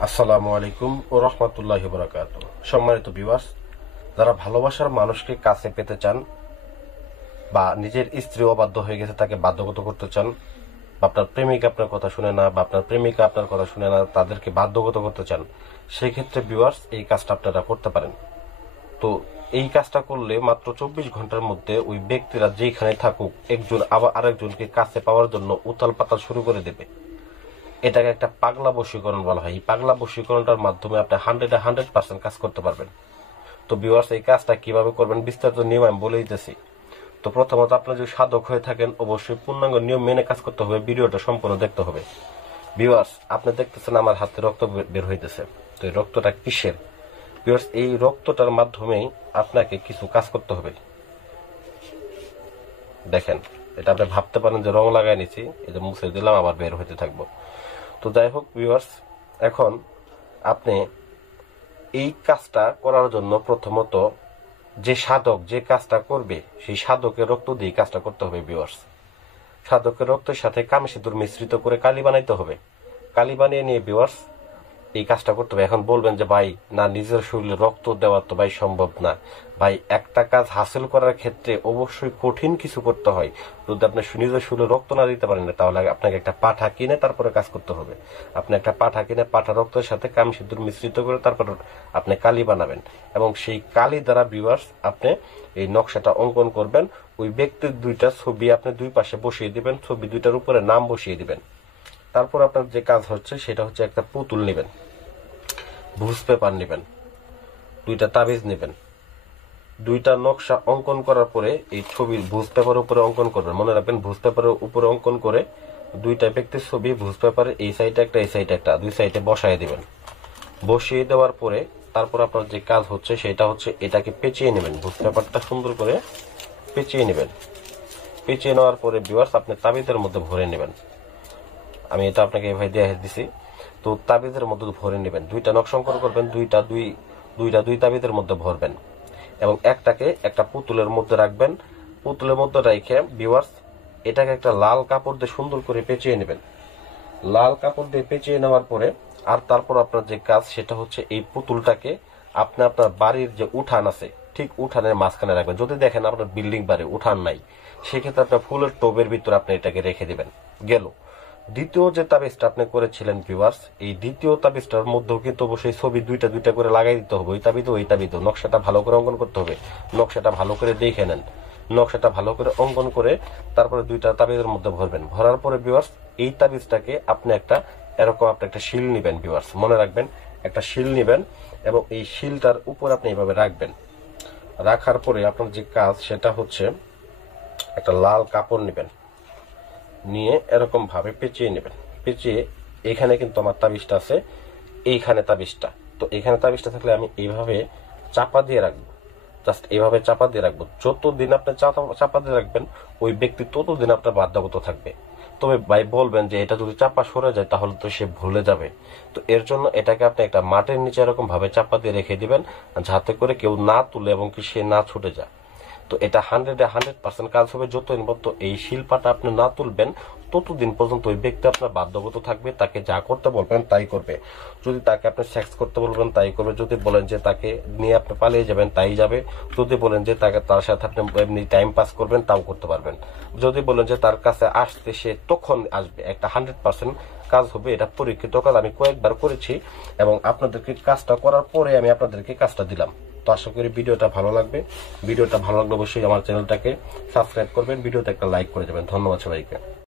আসসালামু আলাইকুম ও রহমতুল্লাহি ওয়া বারাকাতুহু। সম্মানিত ভিউয়ার্স, যারা ভালোবাসার মানুষকে কাছে পেতে চান বা নিজের স্ত্রী অবাধ্য হয়ে গেছে তাকে বাধ্যগত করতে চান, বা আপনার প্রেমিক আপনার কথা শুনে না বা আপনার প্রেমিকা আপনার কথা শুনে না, তাদেরকে বাধ্যগত করতে চান, সেই ক্ষেত্রে ভিউয়ার্স এই কাজটা আপনারা করতে পারেন। তো এই কাজটা করলে মাত্র 24 ঘন্টার মধ্যে ওই ব্যক্তিরা যেখানে থাকুক একজন আবার আরেকজনকে কাছে পাওয়ার জন্য উতাল পাতাল শুরু করে দেবে। এটাকে একটা পাগলা বশীকরণ বলা হয়। এই পাগলা বশীকরণটার মাধ্যমে আপনি 100% কাজ করতে পারবেন। তো ভিউয়ার্স, এই কাজটা কিভাবে করবেন বিস্তারিত নিয়ম আমি বলে দিতেছি। তো প্রথমত আপনি যদি সাধক হয়ে থাকেন অবশ্যই পূর্ণাঙ্গ নিয়ম মেনে কাজ করতে হবে, ভিডিওটা সম্পূর্ণ দেখতে হবে। ভিউয়ার্স, আপনি দেখতেছেন আমার হাতে রক্ত বের হইতেছে। তো এই রক্তটা কিসের? ভিউয়ার্স, এই রক্তটার মাধ্যমেই আপনাকে কিছু কাজ করতে হবে। দেখেন, এটা আপনি ভাবতে পারেন যে রং লাগাই নিছি, এই যে মুছে দিলাম আবার বের হইতে থাকবো। তো যাই হোক ভিউয়ার্স, এখন আপনি এই কাজটা করার জন্য প্রথমত যে সাধক যে কাজটা করবে সেই সাধকের রক্ত দিয়ে কাজটা করতে হবে। ভিউয়ার্স, সাধকের রক্তের সাথে কামেসিঁদুর মিশ্রিত করে কালি বানাইতে হবে। কালি বানিয়ে নিয়ে ভিউয়ার্স এই কাজটা করতে হবে। এখন বলবেন যে ভাই না, নিজের শরীরে রক্ত দেওয়া তো ভাই সম্ভব না। ভাই, একটা কাজ হাসিল করার ক্ষেত্রে অবশ্যই কঠিন কিছু করতে হয়। যদি আপনি নিজের শরীরে রক্ত না দিতে পারেন না, তাহলে আপনাকে একটা পাঠা কিনে তারপরে কাজ করতে হবে। আপনি একটা পাঠা কিনে পাঠা রক্তের সাথে কামসিঁদুর মিশ্রিত করে তারপর আপনি কালি বানাবেন, এবং সেই কালি দ্বারা ভিউয়ার্স আপনি এই নকশাটা অঙ্কন করবেন। ওই ব্যক্তির দুইটা ছবি আপনি দুই পাশে বসিয়ে দিবেন, ছবি দুইটার উপরে নাম বসিয়ে দিবেন। তারপর আপনার যে কাজ হচ্ছে সেটা হচ্ছে একটা পুতুল নেবেন, ভুজ পেপার নেবেন, দুইটা তাবিজ নেবেন। দুইটা নকশা অঙ্কন করার পরে এই ছবির ভুজ পেপারের উপরে অঙ্কন করবেন। মনে রাখবেন, ভুজ পেপারের উপরে অঙ্কন করে দুইটা ব্যক্তির ছবি ভুজ পেপারে এই সাইডে একটা এই সাইডে একটা দুই সাইডে বসায় দিবেন। বসিয়ে দেওয়ার পরে তারপর আপনার যে কাজ হচ্ছে সেটা হচ্ছে এটাকে পেঁচিয়ে নেবেন। ভুজ পেপারটা সুন্দর করে পেঁচিয়ে নেবেন। পেঁচিয়ে নেওয়ার পরে ভিউয়ার্স আপনি তাবিজের মধ্যে ভরে নেবেন। আমি এটা আপনাকে এভাবে দিয়ে দিছি। তো তাবিজের মধ্যে ভরে নেবেন, দুইটা নকশা অঙ্কন করবেন, দুই তাবিজের মধ্যে ভরবেন, এবং একটাকে একটা পুতুলের মধ্যে রাখবেন। পুতুলের মধ্যে রেখে ভিউয়ার্স এটাকে একটা লাল কাপড় দিয়ে সুন্দর করে পেঁচিয়ে নেবেন। লাল কাপড় দিয়ে পেঁচিয়ে নেওয়ার পরে আর তারপর আপনার যে কাজ সেটা হচ্ছে এই পুতুলটাকে আপনি আপনার বাড়ির যে উঠান আছে ঠিক উঠানের মাঝখানে রাখবেন। যদি দেখেন আপনার বিল্ডিং বাড়ি উঠান নাই, সেক্ষেত্রে আপনার ফুলের টবের ভিতরে আপনি এটাকে রেখে দিবেন। গেল। দ্বিতীয় যে তাবিজটা আপনি করেছিলেন ভিউয়ার্স, এই দ্বিতীয় তাবিজটার মধ্যেও কিন্তু অবশ্যই ছবি দুইটা দুইটা করে লাগাই দিতে হবে। ওই তাবিজও নকশাটা ভালো করে অঙ্কন করতে হবে। নকশাটা ভালো করে দেখে নেন। নকশাটা ভালো করে অঙ্কন করে তারপরে দুইটা তাবিজের মধ্যে ভরবেন। ভরার পরে ভিউয়ার্স এই তাবিজটাকে আপনি এরকম আপনি একটা শিল নিবেন। ভিউয়ার্স মনে রাখবেন, একটা শিল নিবেন এবং এই শিলটার উপর আপনি এইভাবে রাখবেন। রাখার পরে আপনার যে কাজ সেটা হচ্ছে একটা লাল কাপড় নেবেন, নিয়ে এরকম ভাবে পেঁচিয়ে নেবেন। পেঁচিয়ে এখানে কিন্তু আমার তাবিজটা আছে, এইখানে তাবিজটা। তো এখানে তাবিজটা থাকলে আমি এইভাবে চাপা দিয়ে রাখবো। জাস্ট এইভাবে চাপা দিয়ে রাখবো। যতদিন আপনি চাপা দিয়ে রাখবেন ওই ব্যক্তি ততদিন আপনার বাধ্যগত থাকবে। তবে ভাই বলবেন যে এটা যদি চাপা সরে যায় তাহলে তো সে ভুলে যাবে। তো এর জন্য এটাকে আপনি একটা মাটির নিচে এরকম ভাবে চাপা দিয়ে রেখে দিবেন, যাতে করে কেউ না তুলে এবং কি সে না ছুটে যায়। তো এটা 100% কাজ হবে। যতদিন পর্যন্ত এই শিল্পটা আপনি না তুলবেন ততদিন পর্যন্ত ওই ব্যক্তি আপনার বাধ্যগত থাকবে। তাকে যা করতে বলবেন তাই করবে। যদি তাকে আপনি সেক্স করতে বলবেন তাই করবে। যদি বলেন যে তাকে নিয়ে আপনি পালিয়ে যাবেন তাই যাবে। যদি বলেন যে তার সাথে আপনি এমনি টাইম পাস করবেন তাও করতে পারবেন। যদি বলেন যে তার কাছে আসতে সে তখন আসবে। একটা 100% কাজ হবে। এটা পরীক্ষিত কাজ, আমি কয়েকবার করেছি এবং আপনাদেরকে কাজটা করার পরে আমি আপনাদেরকে কাজটা দিলাম। তো আশা করি ভিডিওটা ভালো লাগবে। ভিডিওটা ভালো লাগলে অবশ্যই আমার চ্যানেলটাকে সাবস্ক্রাইব করবেন, ভিডিওতে একটা লাইক করে দেবেন। ধন্যবাদ সবাইকে।